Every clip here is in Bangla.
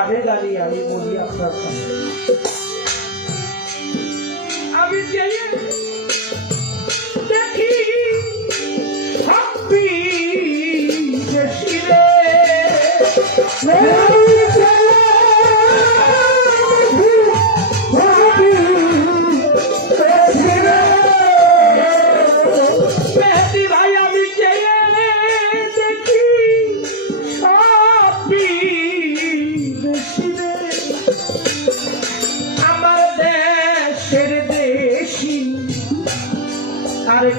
আগে দাঁড়িয়ে আমি বলি আপনার আমি দেখি হাপ্পি শিরে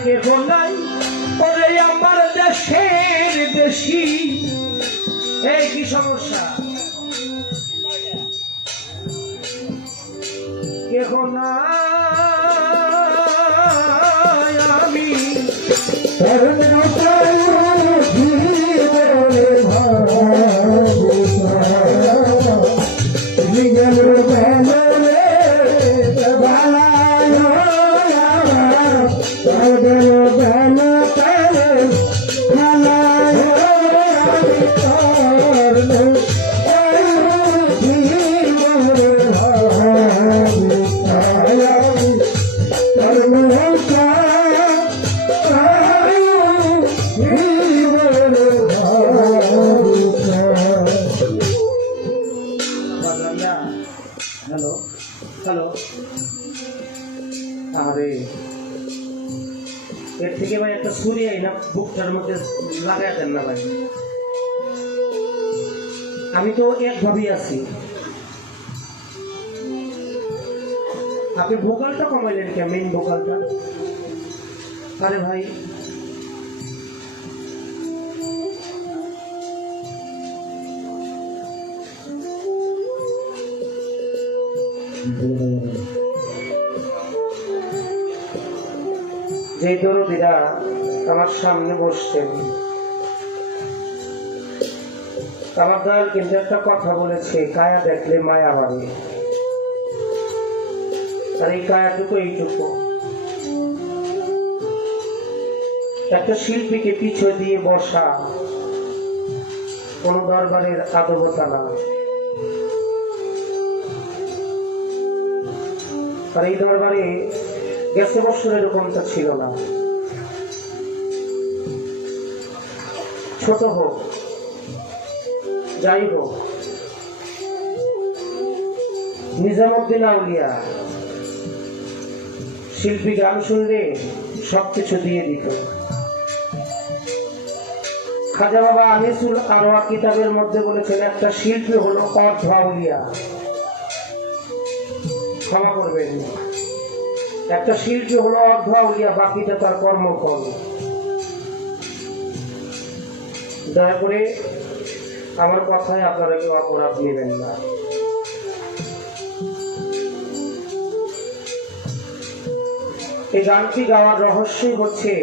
কেহ নাই ওরে আমার দেশের দেশি। এই কি সমস্যা? কেহ নাই আমি এর থেকে ভাই একটা ছুরি না বুকটার মধ্যে লাগাই দেন না ভাই। আমি তো একভাবেই আছি, আপনি ভোকালটা কমাইলেন কে? মেইন ভোকালটা। আরে ভাই যে দরদিরা আমার সামনে বসছেন, আমার দয়াল কিন্তু একটা কথা বলেছে, কায়া দেখলে মায়া বাড়ে। আর এই কায়াটুকু এইটুকু, একটা শিল্পীকে পিছু দিয়ে বসা কোন দরবারের আদবতা না। আর এই দরবারে গেছে বছর এরকমটা ছিল না। ছোট হোক যাই হোক, নিজামুদ্দিন আউলিয়া শিল্পী গান শুনলে সবকিছু দিয়ে দিত। খাজা বাবা আনিসুল আরওয়া কিতাবের মধ্যে বলেছেন একটা শিল্পী হলো অর্ধ আউলিয়া। ক্ষমা করবেন, একটা শিল্পী হলো অর্ধ আউলিয়া, বাকিটা তার কর্মফল। দয়া করে আমার কথায় আপনারা কেউ অপরাধ নেবেন না। এই গানটি গাওয়ার রহস্যই হচ্ছে,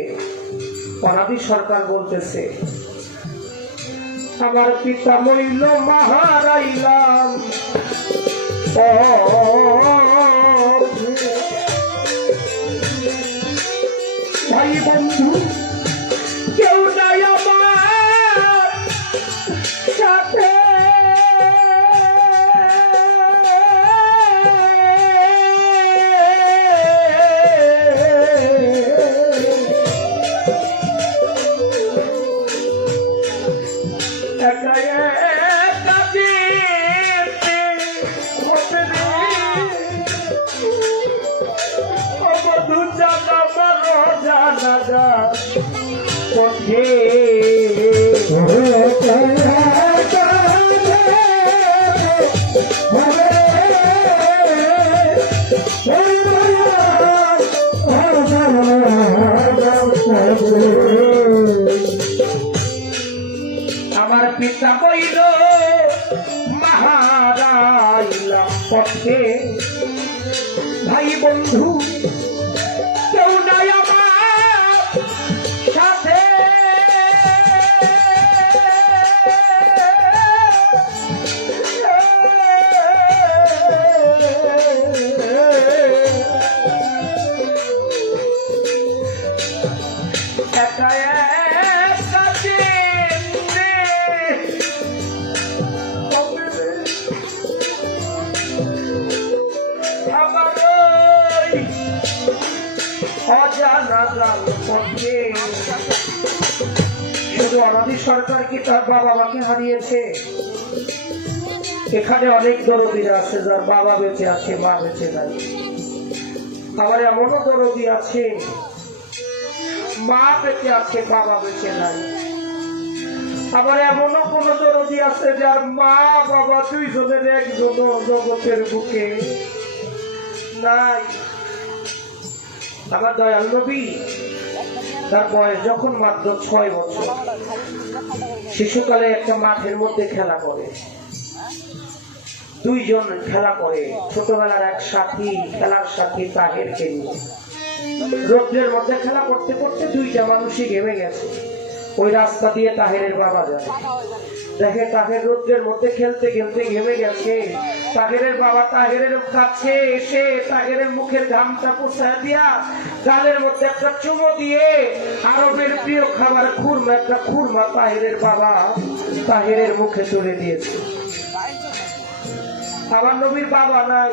অনাদি সরকার বলতেছে আমার পিতা মরিল মাহারাইলাম ভাই বন্ধু কেউ নাই আমার সাথে। আমার পিতা কইল মাহারাইলা পথে, ভাই বন্ধু কেউ নাই আমার সাথে। নাজরাল পথে। শুধু অনাদি সরকার কি তার বাবা মাকে হারিয়েছে? এখানে অনেক দরদীরা আছে যার বাবা বেঁচে আছে, মা বেঁচে নাই। আবার এমনও দরদী আছে মা বেঁচে আছে, বাবা বেঁচে নাই। আবার এমনও কোন দরদী আছে যার মা বাবা দুইজনের একজন জগতের বুকে নাই। আমার দয়াল নবী তার বয়স যখন মাত্র 6 বছর, শিশুকালে একটা মাঠের মধ্যে খেলা করে, দুইজন খেলা করে, ছোটবেলার এক সাথী, খেলার সাথী তাহেরকে নিয়ে। রৌদ্রের মধ্যে খেলা করতে করতে দুইটা মানুষই ঘেমে গেছে। ওই রাস্তা দিয়ে তাহেরের বাবা যায়, দেখে তাহের রৌদ্রের মধ্যে খেলতে খেলতে ঘেমে গেছে। তাহেরের বাবা তাহেরের কাছে এসে তাহেরের মুখের ঘামটা পোছায় দিয়া গালের মধ্যে একটা চুমো দিয়ে আরবের প্রিয় খাবার খুরমা, একটা খুরমা তাহেরের বাবা তাহেরের মুখে তুলে দিয়েছে। আমার নবীর বাবা নাই।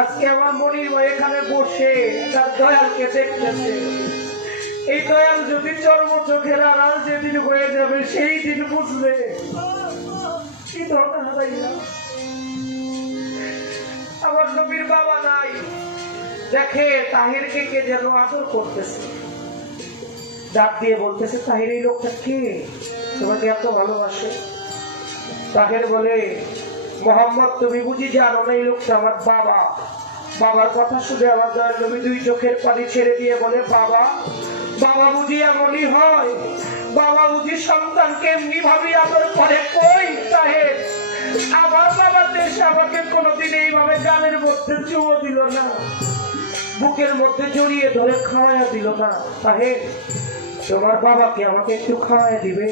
আজকে আমার মনির ভাই এখানে বসে তার দয়ালকে দেখতেছে। এই দয়াল যদি চর্ম চোখের আড়াল যেদিন হয়ে যাবে সেই দিন বুঝবে কি দরকার। আমার নবীর বাবা নাই। দেখে তাহিরকে কে যেন আদর করতেছে, ডাক দিয়ে বলতেছে, তাহির এই লোকটা কে, তোমাকে এত ভালোবাসে? তাহির বলে, মোহাম্মদ তুমি বুঝি জানো না এই লোকটা আমার বাবা। বাবার কথা শুনে আমার দয়াল নবী দুই চোখের পানি ছেড়ে দিয়ে বলে, বাবা বাবা বুঝি এমনই হয়? বাবা বুঝি সন্তানকে এমনি ভাবে আদর করে? কই তাহের, আমার বাবা দেশে আমাকে কোনোদিন এইভাবে গালের মধ্যে চুমো দিল না, বুকের মধ্যে জড়িয়ে ধরে খাওয়াইয়া দিল না। তাহের তোমার বাবাকে আমাকে একটু খাওয়াইয়া দিবে?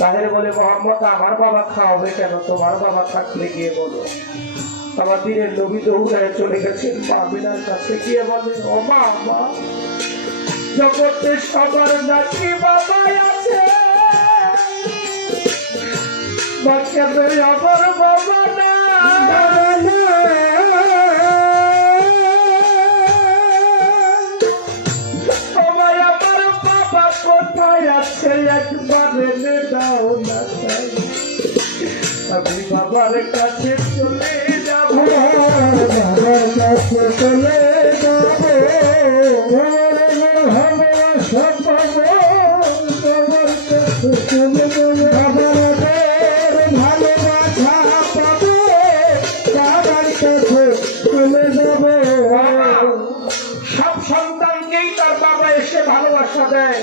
তাহের বলে, মোহাম্মদ আমার বাবা খাওয়াবে কেন, তোমার বাবা থাকলে গিয়ে বলো। আমার দিনের নবী দৌড়ায় চলে গেছেন মা আমিনার কাছে, গিয়ে বলে, ও মা, মা জগতে সবার নাকি বাবা আছে, বা কেন আমার বাবা না? তোমার আমার বাবা কোথায় আছে একবার এনে দাও না, আমি বাবার কাছে চলে যাব, বাবার কাছে চলে যাব, সব সন্তানকেই তার বাবা এসে ভালোবাসা দেয়।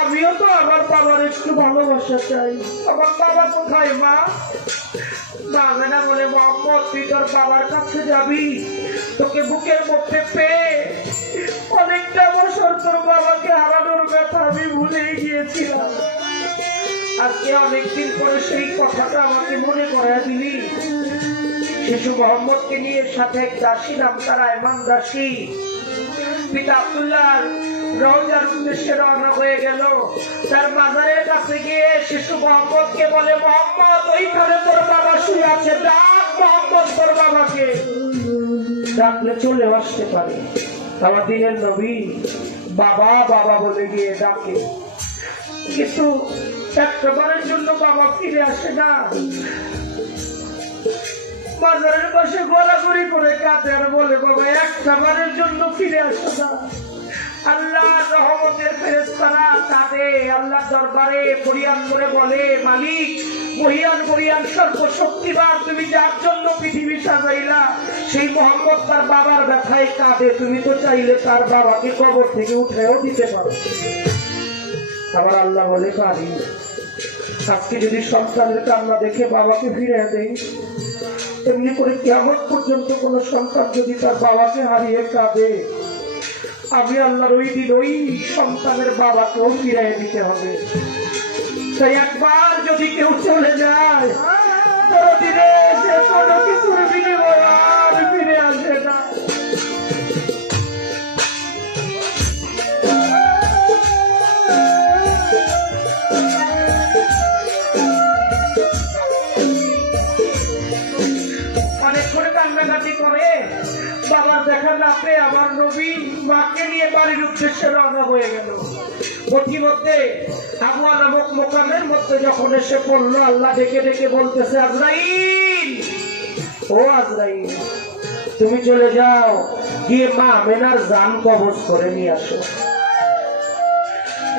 আমিও তো আমার বাবার একটু ভালোবাসা চাই। আমার বাবা কোথায় মা? না বলে, মোহাম্মদ তুই তোর বাবার কাছে যাবি, তোকে বুকের মধ্যে পেয়ে অনেকটা বছর তোর বাবাকে হারানোর কথা আমি ভুলেই গিয়েছিলাম। আজকে অনেকদিন পরে সেই কথাটা আমাকে মনে করায় দিলি। শিশু মোহাম্মদকে নিয়ে সাথে এক দাসী, নাম তার আয়মান দাসী, পিতা আব্দুল্লাহ রওজার উদ্দেশ্যে রওনা হয়ে গেল। তার মাজারের কাছে গিয়ে শিশু মোহাম্মদকে বলে, মোহাম্মদ ওইখানে তোর বাবা শুয়ে আছে, ডাক মোহাম্মদ তোর বাবাকে। ডাকলে চলে আসতে পারে। আমার দিনের নবী বাবা বাবা বলে গিয়ে ডাকে, কিন্তু একবারের জন্য বাবা ফিরে আসে না। বাজারের পাশে ঘোরাঘুরি করে কাঁদে আর বলে, বাবা একবারের জন্য ফিরে আসে না। আল্লাহ রহমতের ফেরেশতারা কাঁদে আল্লাহ দরবারে ফরিয়াদ করে বলে, মালিক মহিয়ান মহিয়ান সর্বশক্তিমান, তুমি যার জন্য পৃথিবী সাজাইলা সেই মোহাম্মদ তার বাবার ব্যথায় কাঁদে, তুমি তো চাইলে তার বাবাকে কবর থেকে উঠেও দিতে পারো। আবার আল্লাহ বলে, পারি। আজকে যদি সন্তানের কান্না দেখে বাবাকে ফিরে দেয়, এমনি করে কিয়ামত পর্যন্ত কোন সন্তান যদি তার বাবাকে হারিয়ে কাঁদে, আমি আল্লাহর ওই দিন ওই সন্তানের বাবাকেও ফিরিয়ে দিতে হবে। তাই একবার যদি কেউ চলে যায়, দিনে সে কোনো কিছুর বিনিময়ে আর ফিরে আসে না। অনেক করে কান্নাকাটি করে, বাবার দেখা না পেয়ে আমার নবী মাকে নিয়ে বাড়ির উদ্দেশ্যে রওনা হয়ে গেল। পথিমধ্যে আবওয়া নামক মোকামের মধ্যে যখন এসে পড়লো, আল্লাহ ডেকে ডেকে বলতেছে, আজরাইল, ও আজরাইল, তুমি চলে যাও, গিয়ে মা আমেনার জান কবজ করে নিয়ে আসো।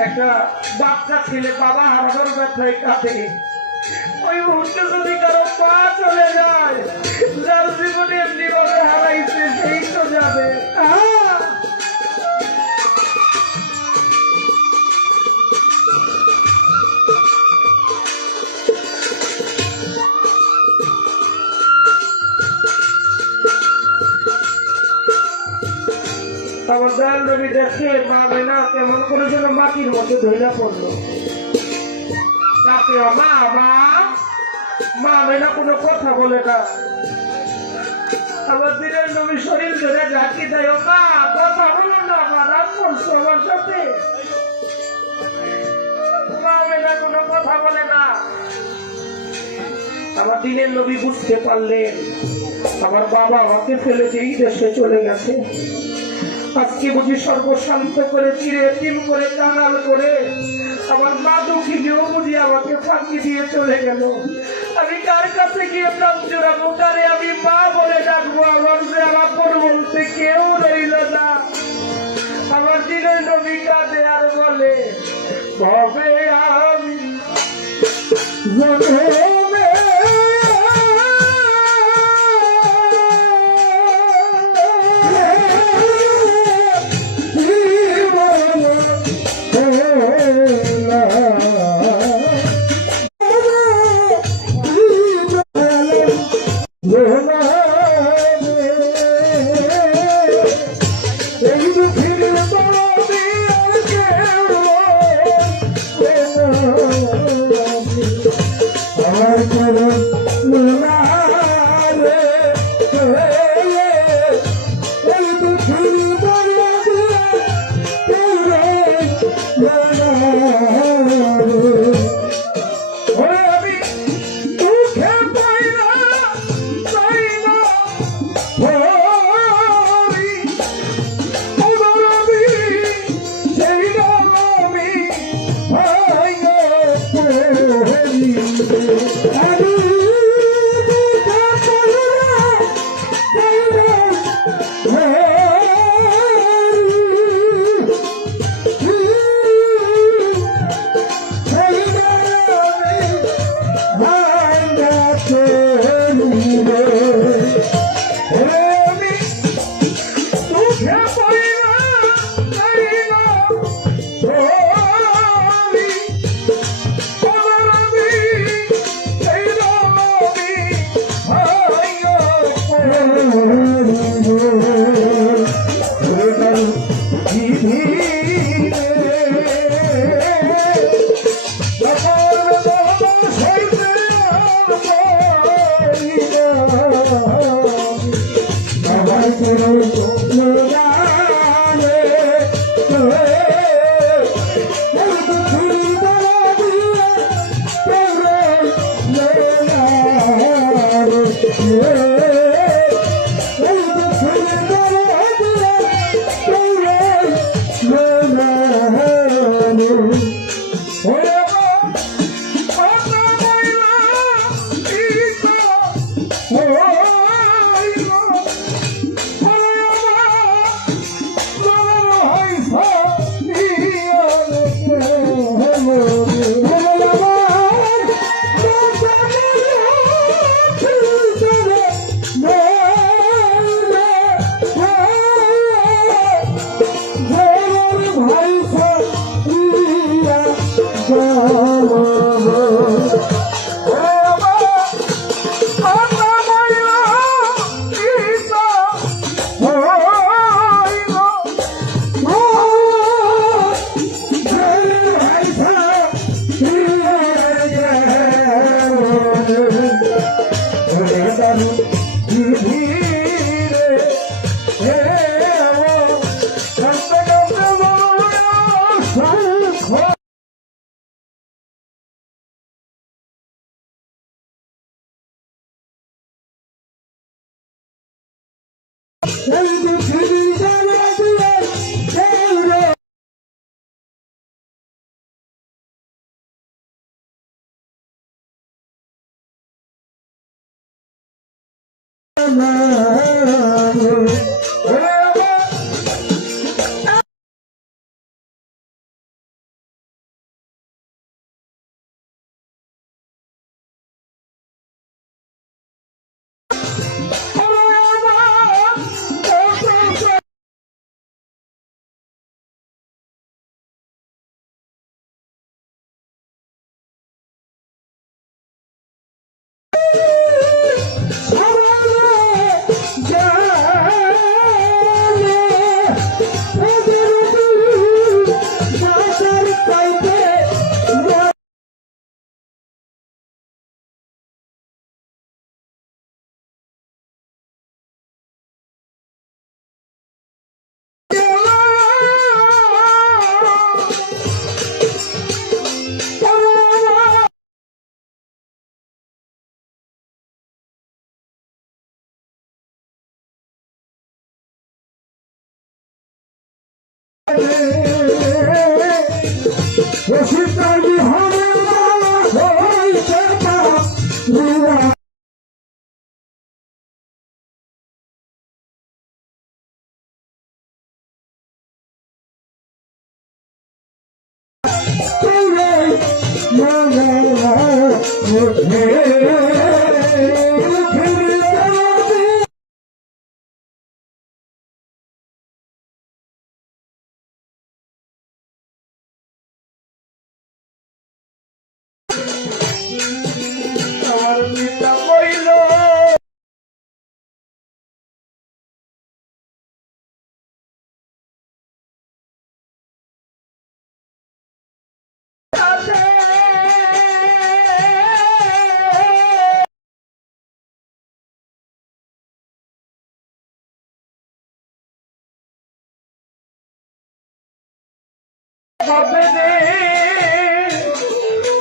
একটা বাচ্চা ছেলে বাবা হারানোর ব্যথায় কাঁদে। ওই মুহূর্তে যদি কারো পা চলে যায়, যার জীবনে এমনি ভাবে হারাইছে সেই তো যাবে। আমার দয়াল নবী দেখে মা মেনা কেমন করে যেন মাটির মধ্যে ধইলা পড়লো। মা মা মা মেনা কোনো কথা বলে না। আমার দিনের নবী শরীর ধরে ঝাঁকি দেয়, মা কথা বলো না, মা রাগ করছো আমার সাথে। মা মেনা কোনো কথা বলে না। আমার দিনের নবী বুঝতে পারলেন আমার বাবা আমাকে ফেলে যেই দেশে চলে গেছে, আজকে বুঝি সর্বশান্ত করে চিরে তিম করে কাঙাল করে আমার মা দুঃখীকেও বুঝি আমাকে ফাঁকি দিয়ে চলে গেল। আমি কার কাছে গিয়ে প্রাণ জোড়াবো, কারে আমি মা বলে ডাকবো? আমার যে আমার বলতে কেউ রইল না। আমার দিনের নবী কাঁদে আর বলে, ভবে আমি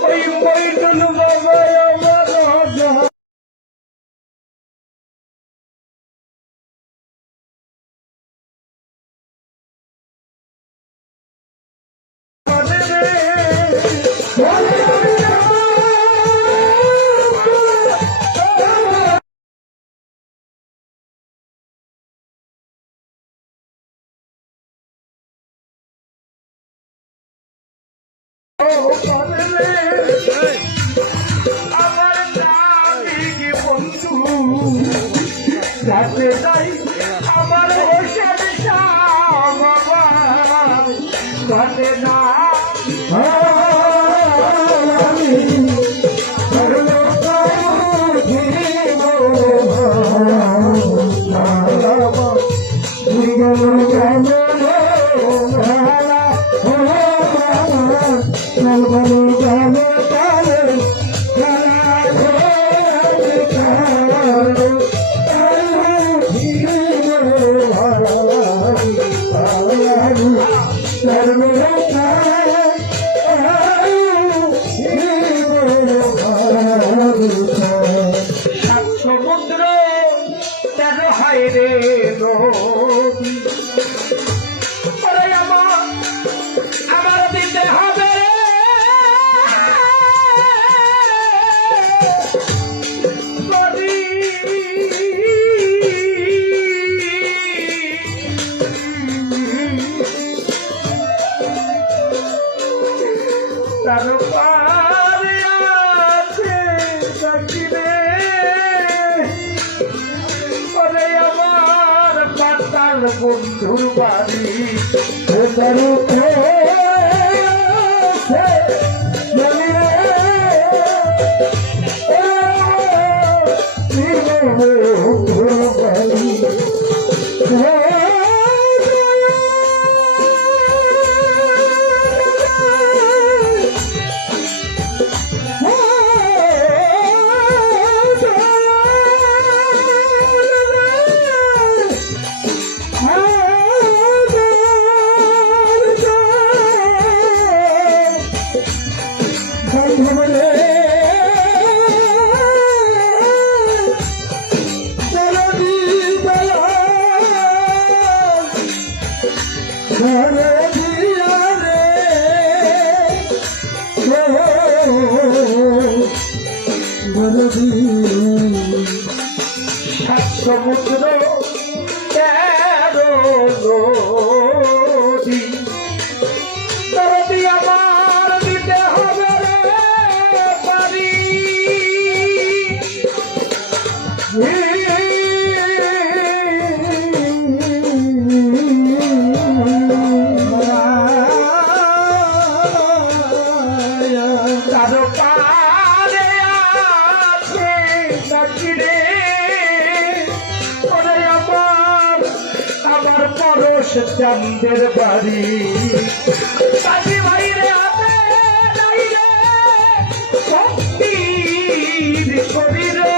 ওই বৈঠন বাবা আমার যাতে যাই আমার ঘটে না সমুদ্র কেন হয় রে আমার দিতে হবে বন্ধু বাড়ি সমুদ্র তেরো নদী নদী আমার দিতে হবে রে পারি কারো পারে আছে নাকি রে ওরে আমার পরশ চাঁদের বাড়ি কাজী ভাই রে হাতে নাই রে শক্তির করি রে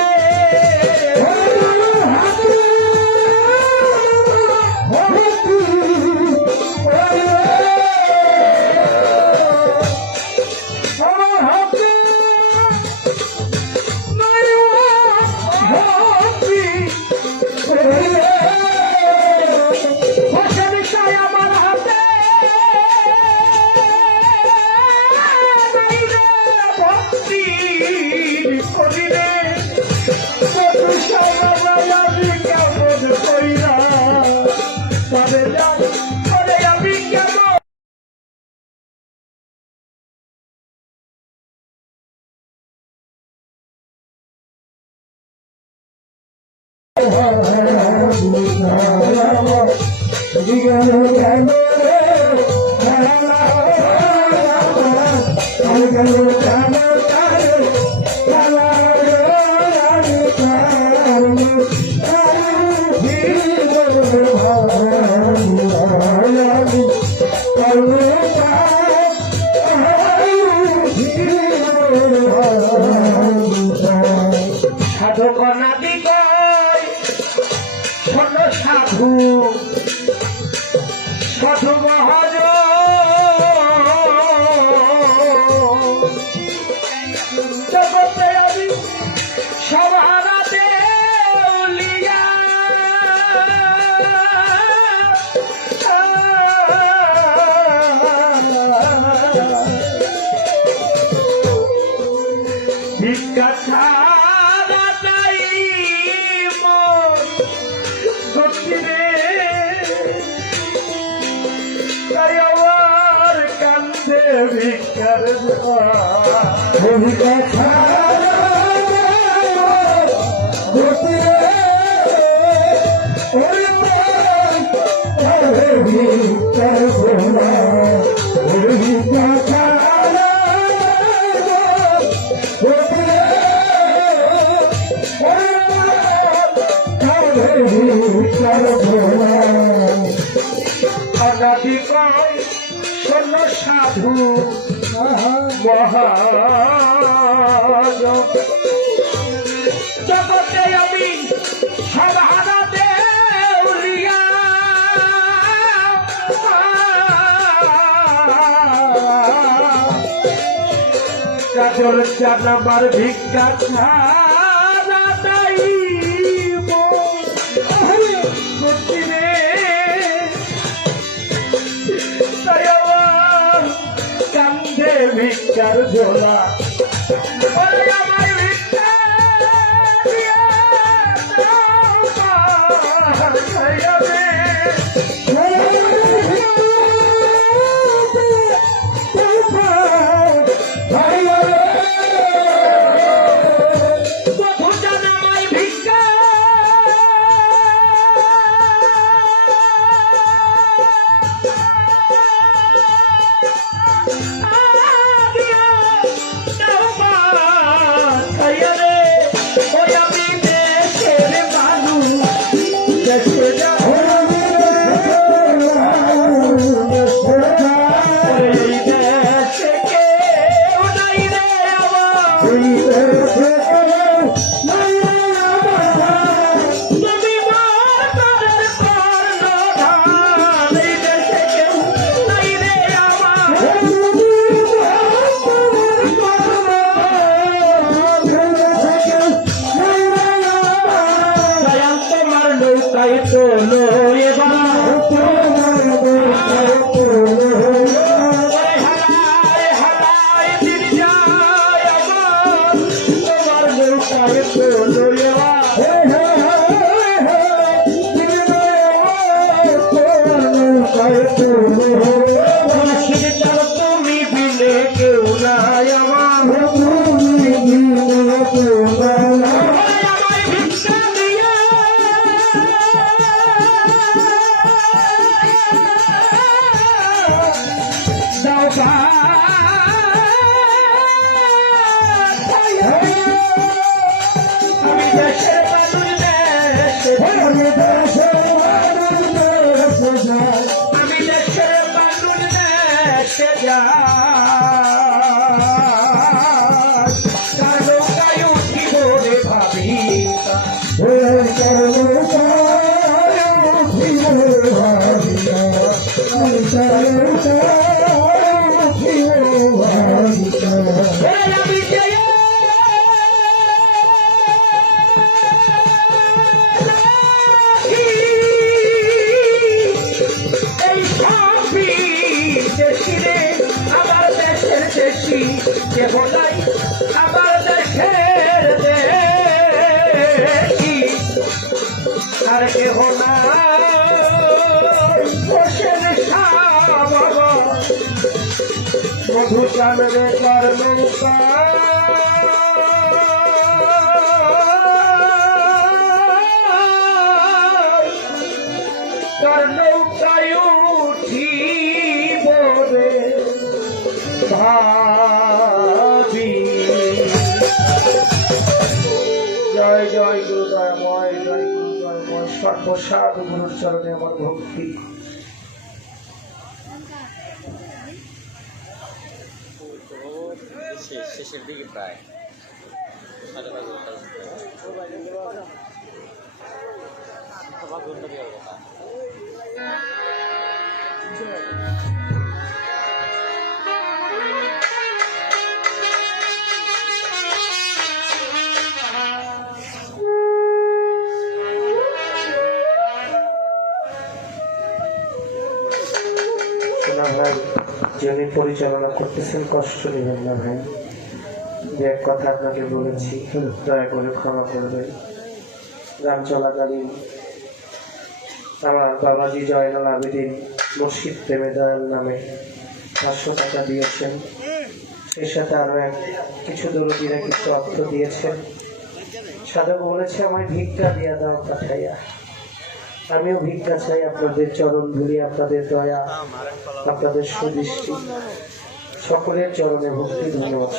সাধকনা দিগয় শোন সাধু সাধু মহাজ জগতে আমি সবারা দেউলিয়া ভিক্ষা ছাড়া নাই মোর গতি রে তাই আমার কান্দে ভিক্ষার ভিক্ষা ছাড়া গতি রে ভিক্ষার ভিক্ষা ছাড়া অনাদি কয় শোন সাধু মহাজ জগতে আমি সবারা দেউলিয়া কাজল চান আমার ভিক্ষা ছাড়া নাই গতি রে তাই আমার কান্দে ভিক্ষার ঝোলা আমার ভিক্ষা দিয়ে তার নৌকায় উঠিব রে ভাবি আমার দেশের দেশি কেহ নাই আমার দেশের দেশি আর কেহ নাই বসেন মধু চাঁদরে তার নৌকা তার নৌকায় উঠিব রে ভাবি। জয় জয় গুরু দয়াময়, জয় গুরু দয়াময়, সর্বসাধু গুরুর চরণে আমার ভক্তি। শেষের দিকে প্রায় ভাই যিনি পরিচালনা করতেছেন কষ্ট নেবেন না ভাই, এক কথা আপনাকে বলেছি, দয়া করে ক্ষমা করবেন। গান চলাকালীন আমার বাবাজি জয়নাল আবেদিন মুর্শিদ প্রেমে দয়াল নামে 500 টাকা দিয়েছেন, সেই সাথে আরো কিছু দরদিরা কিছু অর্থ দিয়েছেন। সাধক বলেছে আমায় ভিক্ষা দিয়া দাও পাঠাইয়া, আমিও ভিক্ষা চাই আপনাদের চরণ ধুলি, আপনাদের দয়া, আপনাদের সুদৃষ্টি, সকলের চরণে ভক্তি। ধন্যবাদ।